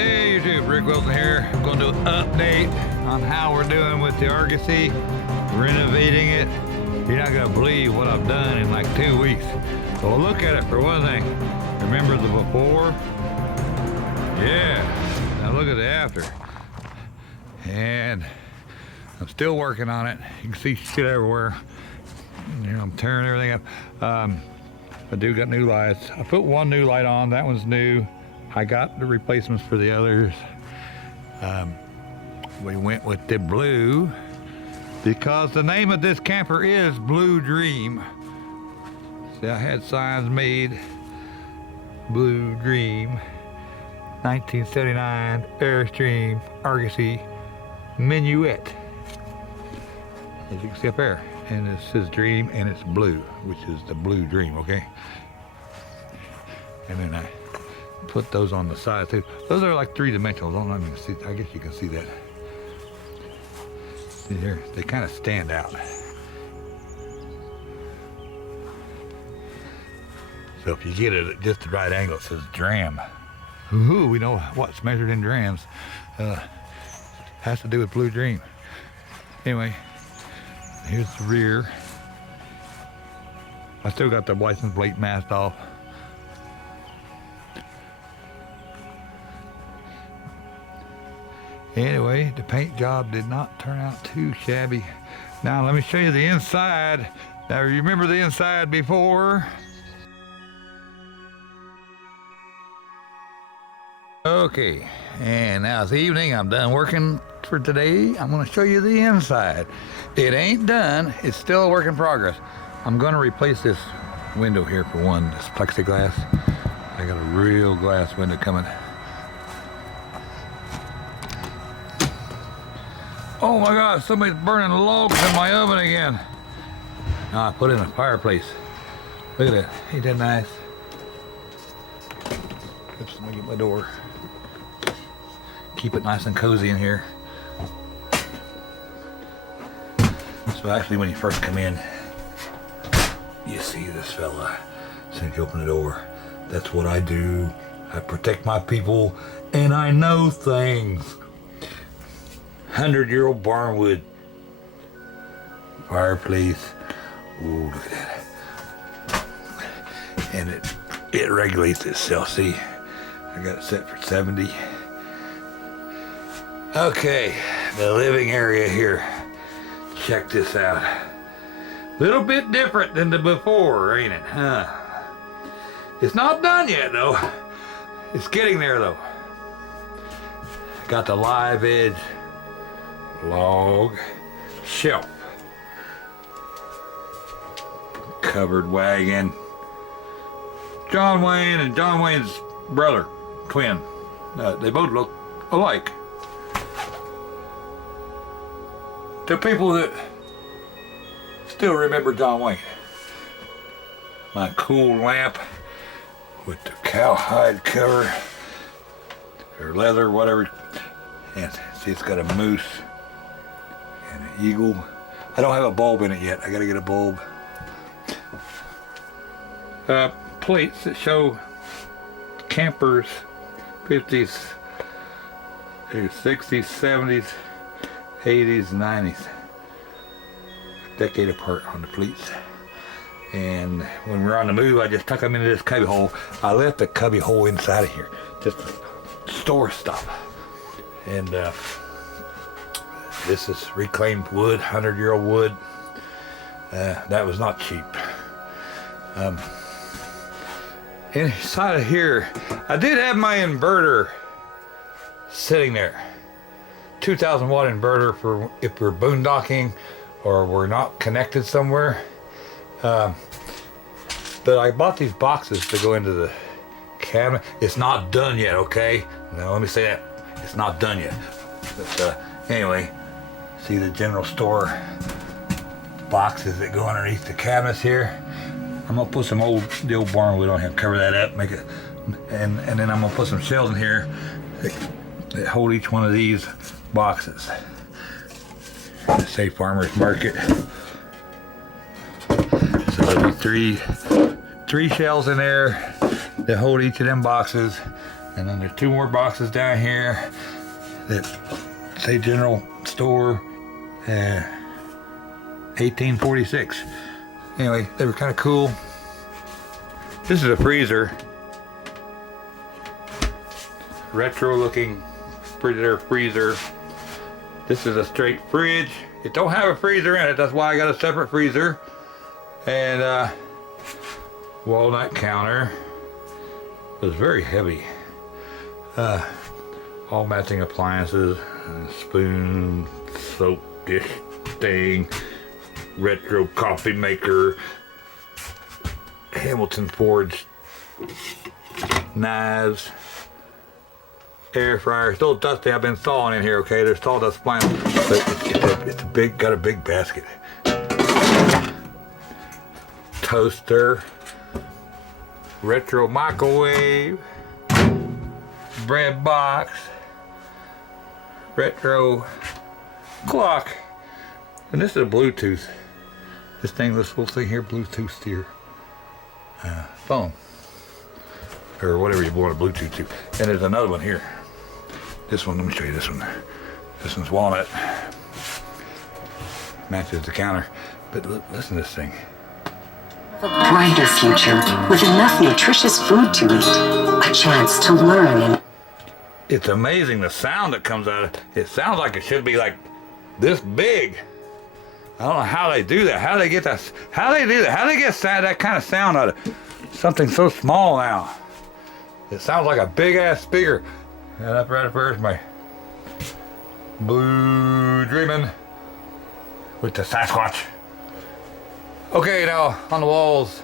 Hey YouTube, Rick Wilson here. I'm going to do an update on how we're doing with the Argosy, renovating it. You're not going to believe what I've done in like 2 weeks. Well, look at it for one thing. Remember the before? Yeah. Now look at the after. And I'm still working on it. You can see shit everywhere. You know, I'm tearing everything up. I do got new lights. I put one new light on. That one's new. I got the replacements for the others. We went with the blue because the name of this camper is Blue Dream. See, I had signs made. Blue Dream, 1979 Airstream Argosy Minuet. As you can see up there. And it says Dream and it's blue, which is the Blue Dream, okay? And then I put those on the side too. Those are like 3-dimensional. I don't even see. I guess you can see that. See here, they kind of stand out. So if you get it at just the right angle, it says dram. Ooh, we know what's measured in drams. Has to do with Blue Dream. Anyway, here's the rear. I still got the license plate masked off. Anyway, the paint job did not turn out too shabby. Now let me show you the inside. Now remember the inside before? Okay, and now it's evening. I'm done working for today. I'm gonna show you the inside. It ain't done, it's still a work in progress. I'm gonna replace this window here for one, this plexiglass. I got a real glass window coming. Oh my God, somebody's burning logs in my oven again. Now I put in a fireplace. Look at that, ain't that nice? Oops, let me get my door. Keep it nice and cozy in here. So actually when you first come in, you see this fella. As soon as you open the door, that's what I do. I protect my people and I know things. 100-year-old barnwood fireplace. Ooh, look at that. And it regulates itself, see? I got it set for 70. Okay, the living area here. Check this out. Little bit different than the before, ain't it, huh? It's not done yet, though. It's getting there, though. Got the live edge log shelf, covered wagon. John Wayne and John Wayne's brother, twin. They both look alike. To people that still remember John Wayne. My cool lamp with the cowhide cover or leather, whatever. And see, it's got a moose and an eagle. I don't have a bulb in it yet. I gotta get a bulb. Plates that show campers, 50s, 60s, 70s, 80s, 90s. Decade apart on the plates. And when we're on the move, I just tuck them into this cubby hole. I left the cubby hole inside of here just to store stuff. And this is reclaimed wood, 100-year-old wood. That was not cheap. Inside of here, I did have my inverter sitting there. 2,000 watt inverter for if we're boondocking or we're not connected somewhere. But I bought these boxes to go into the cabinet. It's not done yet, okay? Now let me say that. It's not done yet. But anyway, see the general store boxes that go underneath the cabinets here. I'm gonna put some the old barnwood on here, cover that up, make it, and then I'm gonna put some shelves in here that hold each one of these boxes. Say Farmers Market. So there'll be three shelves in there that hold each of them boxes. And then there's 2 more boxes down here that say General Store 1846. Anyway, they were kind of cool. This is a freezer. Retro looking Frigidaire freezer. This is a straight fridge. It don't have a freezer in it. That's why I got a separate freezer. And walnut counter. It was very heavy. All matching appliances, spoon, soap dish thing, retro coffee maker, Hamilton forged knives, air fryer. Still dusty. I've been thawing in here. Okay, there's sawdust flying, but it's a big. Got a big basket. Toaster, retro microwave, bread box, retro clock, and this is a Bluetooth. This little thing here, Bluetooth to your phone, or whatever you want a Bluetooth to. And there's another one here. This one, let me show you this one. This one's walnut. Matches the counter. But listen to this thing. A brighter future with enough nutritious food to eat. A chance to learn and... It's amazing the sound that comes out of it. It sounds like it should be like this big. I don't know how they do that. How do they get that? How do they do that? How do they get that kind of sound out of something so small now? It sounds like a big ass speaker. And up right up there's my Blue Dreamin' with the Sasquatch. Okay, now on the walls,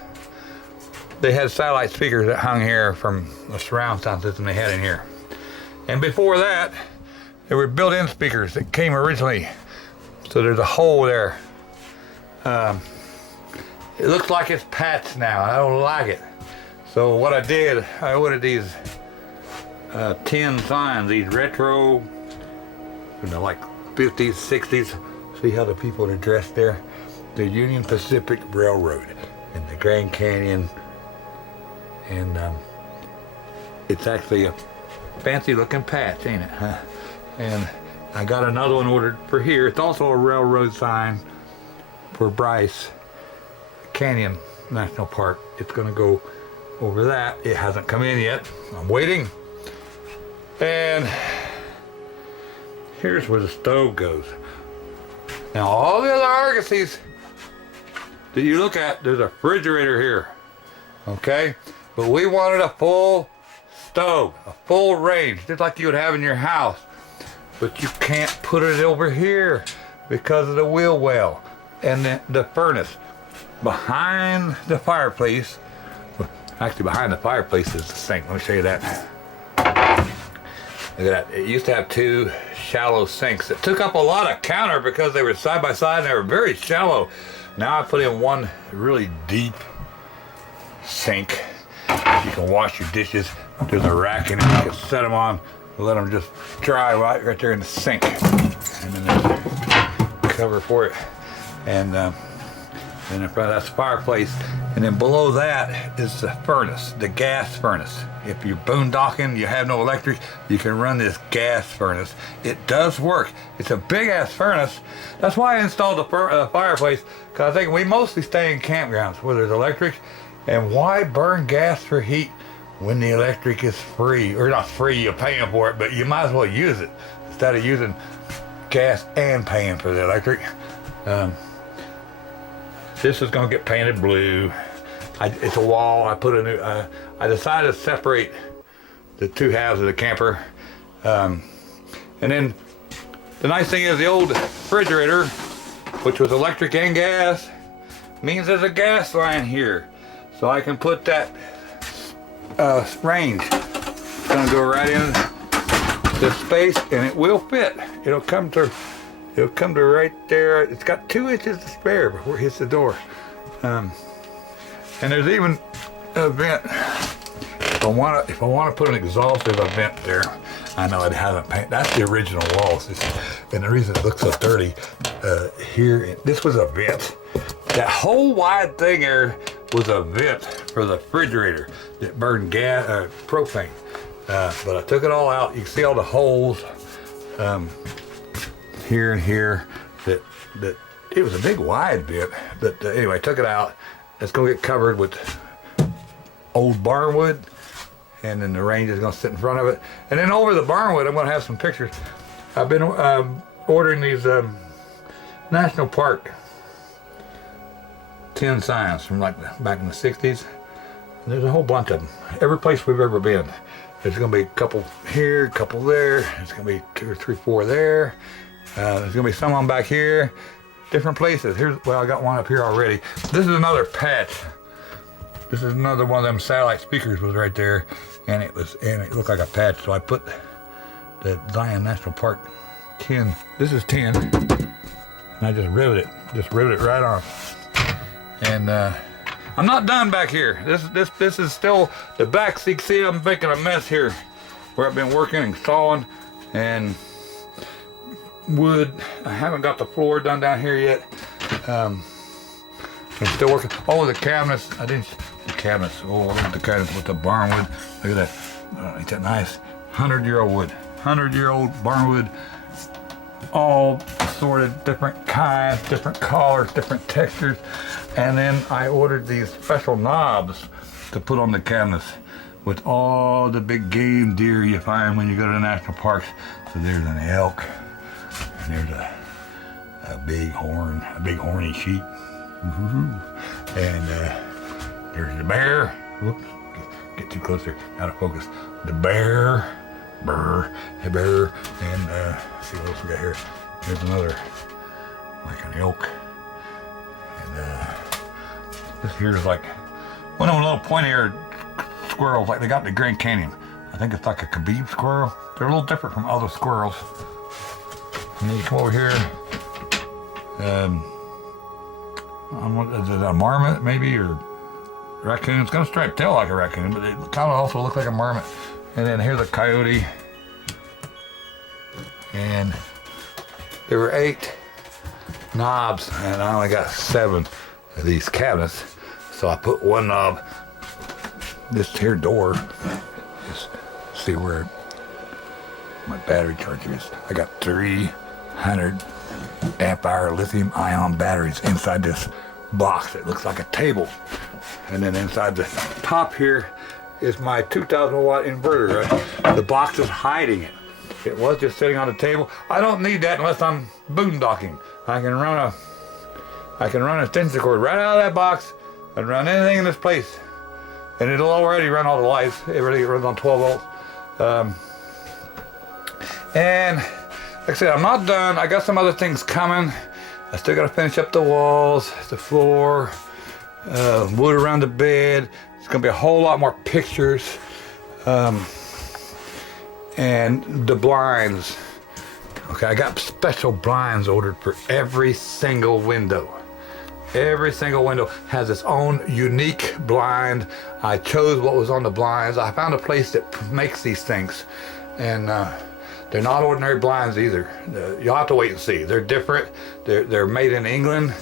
they had satellite speakers that hung here from the surround sound system they had in here. And before that, there were built-in speakers that came originally. So there's a hole there. It looks like it's patched now. I don't like it. So what I did, I ordered these tin signs, these retro, like 50s, 60s. See how the people are dressed there? The Union Pacific Railroad and the Grand Canyon. And it's actually a fancy looking patch, ain't it? Huh? And I got another one ordered for here. It's also a railroad sign for Bryce Canyon National Park. It's gonna go over that. It hasn't come in yet. I'm waiting. And here's where the stove goes. Now all the other Argosys that you look at, there's a refrigerator here, okay? But we wanted a full stove, a full range, just like you would have in your house. But you can't put it over here because of the wheel well and the furnace. Behind the fireplace, actually behind the fireplace is the sink. Let me show you that. Look at that. It used to have 2 shallow sinks that took up a lot of counter because they were side by side and they were very shallow. Now I put in one really deep sink. You can wash your dishes. There's a rack in it. You can set them on, let them just dry right there in the sink. And then there's a cover for it. And then in front of that's the fireplace. And then below that is the furnace, the gas furnace. If you're boondocking, you have no electric, you can run this gas furnace. It does work. It's a big ass furnace. That's why I installed the fireplace, because I think we mostly stay in campgrounds where there's electric. And why burn gas for heat when the electric is free? Or not free, you're paying for it, but you might as well use it instead of using gas and paying for the electric. This is gonna get painted blue. It's a wall. I put a new. I decided to separate the 2 halves of the camper. And then the nice thing is the old refrigerator, which was electric and gas, means there's a gas line here, so I can put that range. It's gonna go right in the space, and it will fit. It'll come to right there. It's got 2 inches to spare before it hits the door. And there's even a vent. If I want to put an exhaustive vent there, I know it hasn't painted. That's the original walls. And the reason it looks so dirty here, this was a vent. That whole wide thing there was a vent for the refrigerator that burned gas, propane. But I took it all out. You can see all the holes here and here. That it was a big wide bit. But anyway, I took it out. It's gonna get covered with old barnwood, and then the range is gonna sit in front of it. And then over the barnwood, I'm gonna have some pictures. I've been ordering these National Park tin signs from like back in the 60s. And there's a whole bunch of them. Every place we've ever been. There's gonna be a couple here, a couple there. There's gonna be 2 or 3, 4 there. There's gonna be some on back here. Different places. Well, I got one up here already. This is another patch. This is another one of them satellite speakers was right there, and it looked like a patch. So I put the Zion National Park tin. This is tin, and I just rivet it right on. And I'm not done back here. This is still the back. So you can see I'm making a mess here, where I've been working and sawing and wood. I haven't got the floor done down here yet. I'm still working. Oh, the cabinets. I didn't. The cabinets. Oh, look at the cabinets with the barnwood. Look at that. Ain't that nice? 100-year-old wood. 100-year-old barnwood. All sorted, different kinds, different colors, different textures. And then I ordered these special knobs to put on the cabinets with all the big game deer you find when you go to the national parks. So there's an elk. And there's a big horny sheep. And there's the bear. Whoops, get too close there, out of focus. The bear, and see what else we got here. There's another, like an elk. And this here is like one of them little pointy-eared squirrels, like they got in the Grand Canyon. I think it's like a Khabib squirrel. They're a little different from other squirrels. And then you come over here, is it a marmot maybe, or raccoon? It's got a striped tail like a raccoon, but it kind of also looks like a marmot. And then here's a coyote. And there were 8 knobs, and I only got 7 of these cabinets. So I put one knob, this here door, just see where my battery charger is. I got 300 amp hour lithium ion batteries inside this box that looks like a table. And then inside the top here is my 2,000 watt inverter. Right? The box is hiding it. It was just sitting on the table. I don't need that unless I'm boondocking. I can run a extension cord right out of that box and run anything in this place. And it'll already run all the lights. It already runs on 12 volts. And like I said, I'm not done. I got some other things coming. I still got to finish up the walls, the floor, wood around the bed. It's going to be a whole lot more pictures. And the blinds. Okay, I got special blinds ordered for every single window. Every single window has its own unique blind. I chose what was on the blinds. I found a place that makes these things. And they're not ordinary blinds either. You'll have to wait and see. They're different. They're made in England,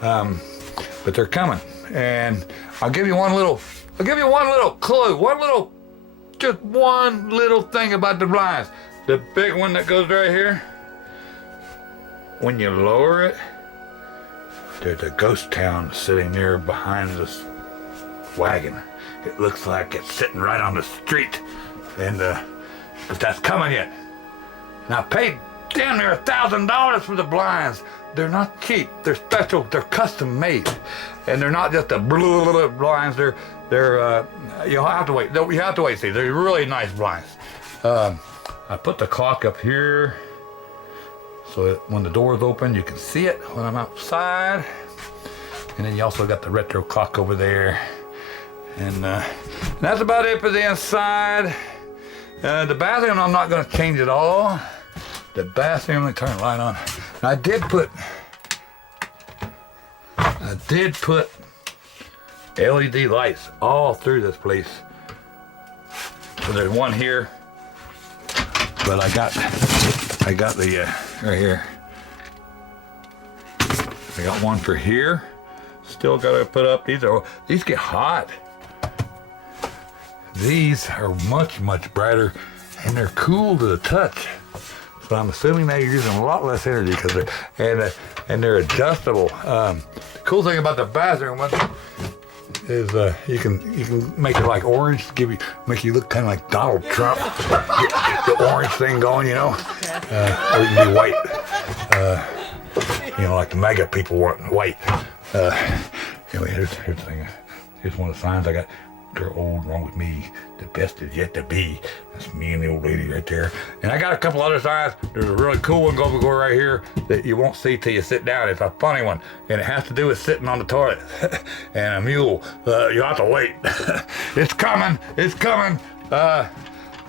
but they're coming. And I'll give you one little clue. Just one little thing about the blinds. The big one that goes right here. When you lower it, there's a ghost town sitting there behind this wagon. It looks like it's sitting right on the street, and but that's coming yet. And I paid damn near $1,000 for the blinds. They're not cheap. They're special. They're custom made, and they're not just a blue blinds. They're you'll have to wait. You have to wait. See, they're really nice blinds. I put the clock up here so that when the door's open, you can see it when I'm outside. And then you also got the retro clock over there. And that's about it for the inside. The bathroom, I'm not going to change at all. The bathroom, let me turn the light on. I did put LED lights all through this place. So there's one here, but I got the right here. I got one for here. Still got to put up. These get hot. these are much, much brighter, and they're cool to the touch. So I'm assuming that you're using a lot less energy because they're adjustable. The cool thing about the bathroom one is you can make it like orange, make you look kind of like Donald Trump. Get the orange thing going, you know, or you can be white. You know, like the MAGA people want white. Anyway, here's the thing. Here's one of the signs I got. They're old, wrong with me. The best is yet to be. That's me and the old lady right there. And I got a couple other signs. There's a really cool one going right here that you won't see till you sit down. It's a funny one, and it has to do with sitting on the toilet. And a mule, you have to wait. It's coming. It's coming.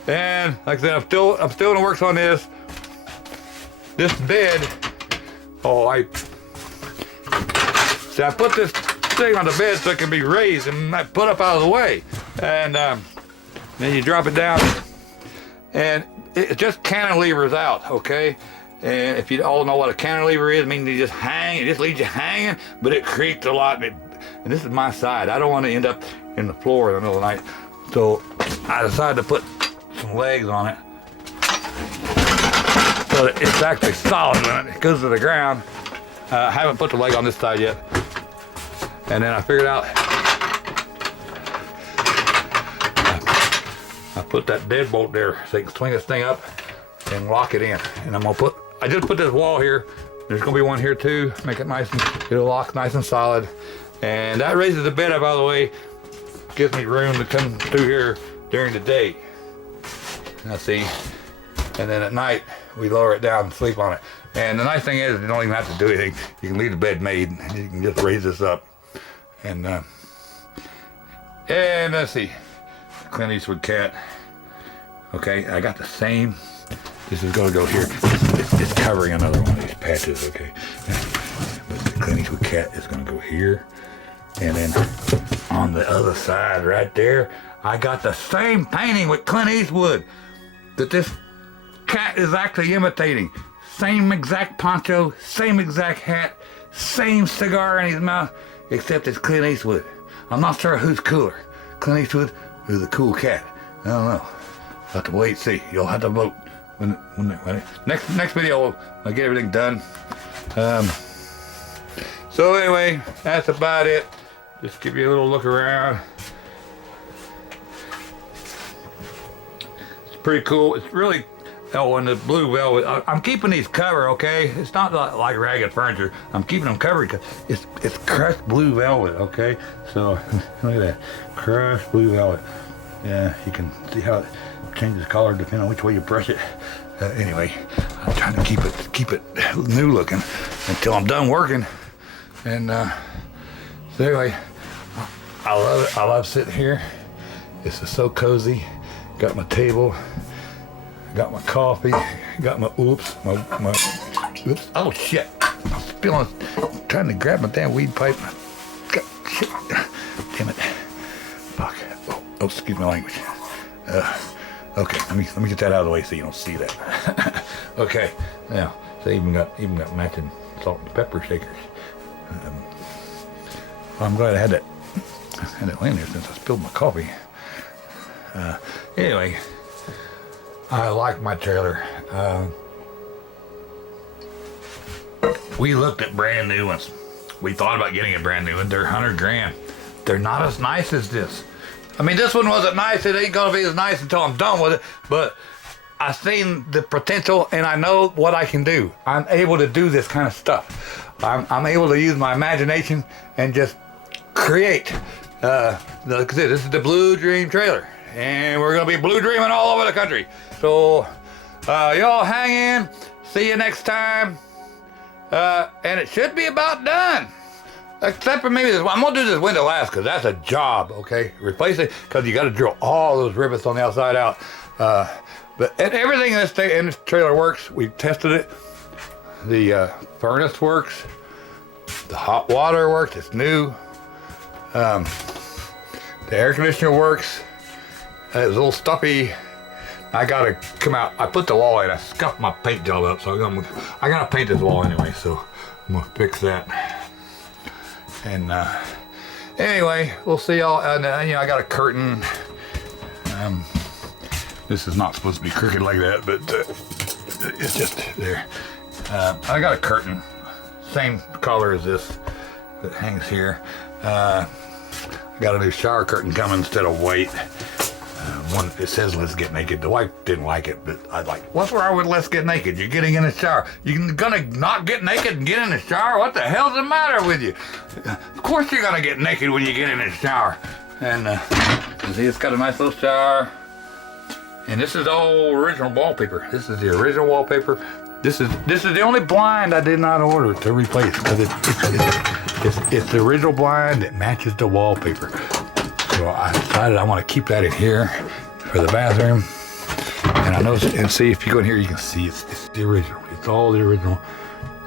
And like I said, I'm still in the works on this. This bed. Oh, I put this thing on the bed so it can be raised and not put up out of the way. And then you drop it down, and it just cantilevers out, okay? And if you all know what a cantilever is, it means you just hang, it just leaves you hanging, but it creaks a lot. And this is my side. I don't want to end up in the floor in the middle of the night. So I decided to put some legs on it so that it's actually solid when it goes to the ground. I haven't put the leg on this side yet. And then I figured out, I put that deadbolt there so you can swing this thing up and lock it in. And I just put this wall here. There's gonna be one here too. Make it nice and, it'll lock nice and solid. And that raises the bed up out of the way. Gives me room to come through here during the day. Now see, and then at night, we lower it down and sleep on it. And the nice thing is, you don't even have to do anything. You can leave the bed made, and you can just raise this up. And let's see, Clint Eastwood cat. Okay, I got the same. This is gonna go here. It's covering another one of these patches, okay? But the Clint Eastwood cat is gonna go here. And then on the other side right there, I got the same painting with Clint Eastwood that this cat is actually imitating. Same exact poncho, same exact hat, same cigar in his mouth, except it's Clint Eastwood. I'm not sure who's cooler, Clint Eastwood or the cool cat. I don't know. I'll have to wait and see. You'll have to vote when next video I'll get everything done. So anyway, that's about it. Just give you a little look around. It's pretty cool. It's really, oh, and the blue velvet. I'm keeping these covered, okay? It's not like ragged furniture. I'm keeping them covered because it's crushed blue velvet, okay? So look at that, crushed blue velvet. Yeah, you can see how it changes color depending on which way you brush it. Anyway, I'm trying to keep it new looking until I'm done working. And so anyway, I love it. I love sitting here. This is so cozy. Got my table. Got my coffee. Got my oops. Oh shit! I'm spilling. Trying to grab my damn weed pipe. Shit. Damn it. Fuck. Oh, excuse my language. Okay, let me get that out of the way so you don't see that. Okay. Now, they even got matching salt and pepper shakers. I'm glad I had that laying there since I spilled my coffee. Anyway, I like my trailer. We looked at brand new ones. We thought about getting a brand new one. They're $100,000. They're not as nice as this. I mean, this one wasn't nice. It ain't gonna be as nice until I'm done with it. But I've seen the potential, and I know what I can do. I'm able to do this kind of stuff. I'm able to use my imagination and just create. Like I said, this is the Blue Dream trailer, and we're gonna be blue dreaming all over the country. So y'all hang in. See you next time. And it should be about done. Except for maybe this one. I'm gonna do this window last because that's a job, okay? Replace it because you got to drill all those rivets on the outside out. But everything in this trailer works. We tested it. The furnace works. The hot water works. It's new. The air conditioner works. It was a little stuffy. I gotta come out. I put the wall in. I scuffed my paint job up, so I gotta paint this wall anyway. So I'm gonna fix that. And anyway, we'll see y'all. And I got a curtain. This is not supposed to be crooked like that, but it's just there. I got a curtain, same color as this that hangs here. I got a new shower curtain coming instead of white. One, it says let's get naked. The wife didn't like it, but I'd like, what's wrong with let's get naked? You're getting in the shower. You're gonna not get naked and get in the shower? What the hell's the matter with you? Of course you're gonna get naked when you get in the shower. And you see, it's got a nice little shower. And this is all original wallpaper. This is the original wallpaper. This is the only blind I did not order to replace, because it's the original blind that matches the wallpaper. So I decided I want to keep that in here for the bathroom. And I know, and see, if you go in here, you can see it's the original. It's all the original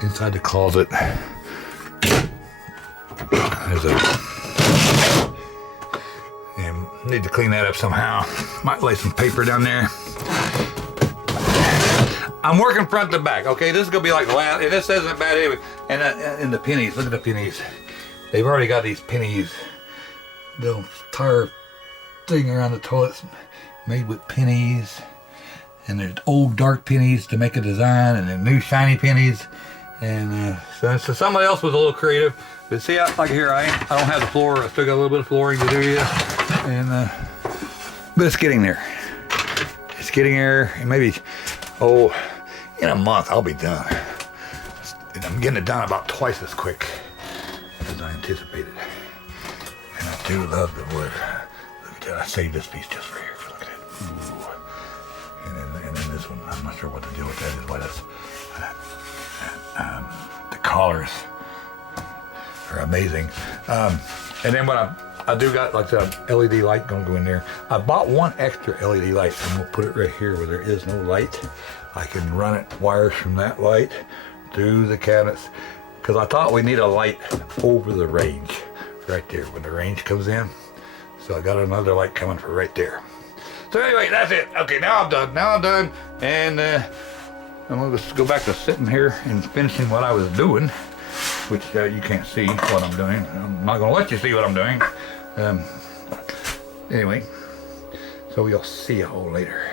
inside the closet. There's and need to clean that up somehow. Might lay some paper down there. I'm working front to back. Okay, this is gonna be like the last, and this isn't bad anyway. And the pennies, look at the pennies. They've already got these pennies. The entire thing around the toilets made with pennies, and there's old dark pennies to make a design, and then new shiny pennies. And so somebody else was a little creative. But see, like here, I don't have the floor. I still got a little bit of flooring to do yet, and but it's getting there. It's getting there, and maybe in a month I'll be done. I'm getting it done about twice as quick as I anticipated. And I do love the wood. Look at that. I saved this piece just for here. Look at that. Ooh. And then this one. I'm not sure what to do with that. Is why that's the collars are amazing. And then what I do got, like the LED light gonna go in there. I bought one extra LED light, and we'll put it right here where there is no light. I can run it wires from that light through the cabinets, because I thought we need a light over the range. Right there when the range comes in. So I got another light coming for right there. So anyway, that's it. Okay, now I'm done. And I'm gonna just go back to sitting here and finishing what I was doing, which you can't see what I'm doing. I'm not gonna let you see what I'm doing. Anyway, so we'll see you all later.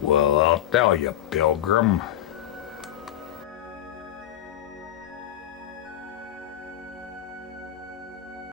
Well, I'll tell you, Pilgrim.